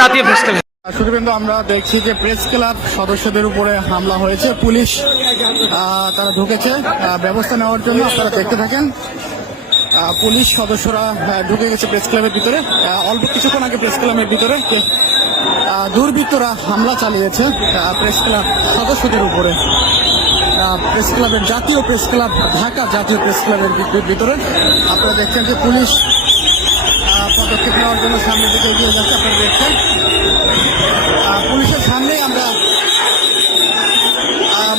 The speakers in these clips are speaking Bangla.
জাতীয় প্রেস ক্লাব শুধুবিন্দু আমরা দেখছি যে প্রেস ক্লাব সদস্যদের উপরে হামলা হয়েছে, পুলিশ তারা ঢুকেছে ব্যবস্থা নেওয়ার জন্য আপনারা দেখতে থাকেন। পুলিশ সদস্যরা ঢুকে গেছে প্রেস ক্লাবের ভিতরে। অল্প কিছুক্ষণ আগে প্রেস ক্লাবের ভিতরে দুর্বৃত্তরা হামলা চালিয়েছে প্রেস ক্লাব সদস্যদের উপরে। প্রেস ক্লাবের জাতীয় প্রেস ক্লাব ঢাকা জাতীয় প্রেস ক্লাবের ভিতরে। আপনারা দেখছেন যে পুলিশ পদক্ষেপ নেওয়ার জন্য সামনের দিকে এগিয়ে যাচ্ছে, আপনারা দেখছেন। পুলিশের সামনেই আমরা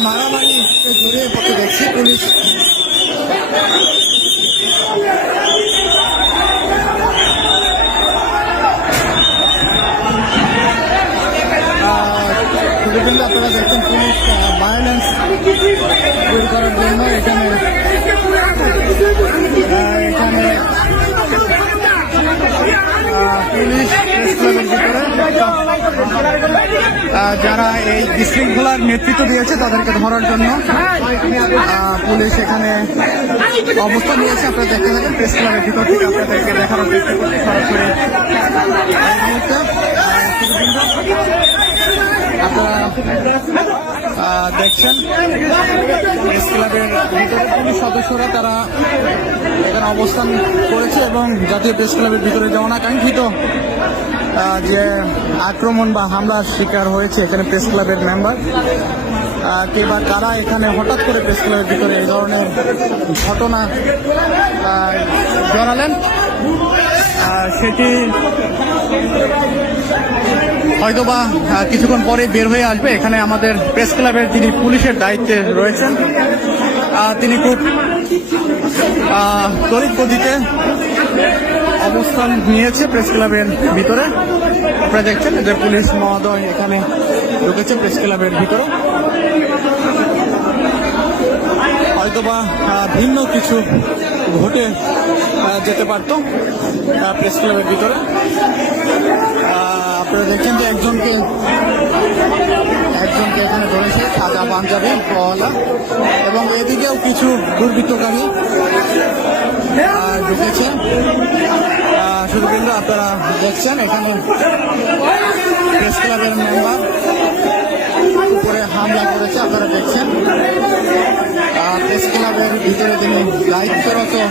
মারামারি জড়িয়ে পড়তে দেখছি পুলিশ। আপনারা দেখছেন পুলিশ ভায়োলেন্স দূর করার জন্য এখানে যারা এই বিশৃঙ্খলার নেতৃত্ব দিয়েছে তাদেরকে ধরার জন্য পুলিশ এখানে অবস্থা নিয়েছে। আপনারা দেখতে থাকেন প্রেস ক্লাবের ভিতর থেকে আপনাদেরকে দেখানোর চেষ্টা আপনারা দেখছেন প্রেস ক্লাবের ভিতরে সদস্যরা তারা এখানে অবস্থান করেছে এবং জাতীয় প্রেস ক্লাবের ভিতরে যে অনাকাঙ্ক্ষিত যে আক্রমণ বা হামলার শিকার হয়েছে এখানে প্রেস ক্লাবের মেম্বার। কে বা কারা এখানে হঠাৎ করে প্রেস ক্লাবের ভিতরে এই ধরনের ঘটনা জানালেন সেটি হয়তোবা কিছুক্ষণ পরে বের হয়ে আসবে। এখানে আমাদের প্রেস ক্লাবের যিনি পুলিশের দায়িত্বে রয়েছেন তিনি খুব তড়িৎ গতিতে অবস্থান নিয়েছে প্রেস ক্লাবের ভিতরে। আপনারা দেখছেন যে পুলিশ মহোদয় এখানে ঢুকেছে প্রেস ক্লাবের ভিতরে। হয়তোবা ভিন্ন কিছু ঘটে যেতে পারতো প্রেস ক্লাবের ভিতরে। আপনারা দেখছেন যে একজনকে একজনকে এখানে ধরেছে সাদা পাঞ্জাবি পওয়ালা এবং এদিকেও কিছু দুর্বৃত্তকারী ঢুকেছে। শুধু কিন্তু আপনারা দেখছেন, এখানে প্রেস ক্লাবের মেম্বার ক্লাবের ভিতরে তিনি দায়িত্বরত রয়েছেন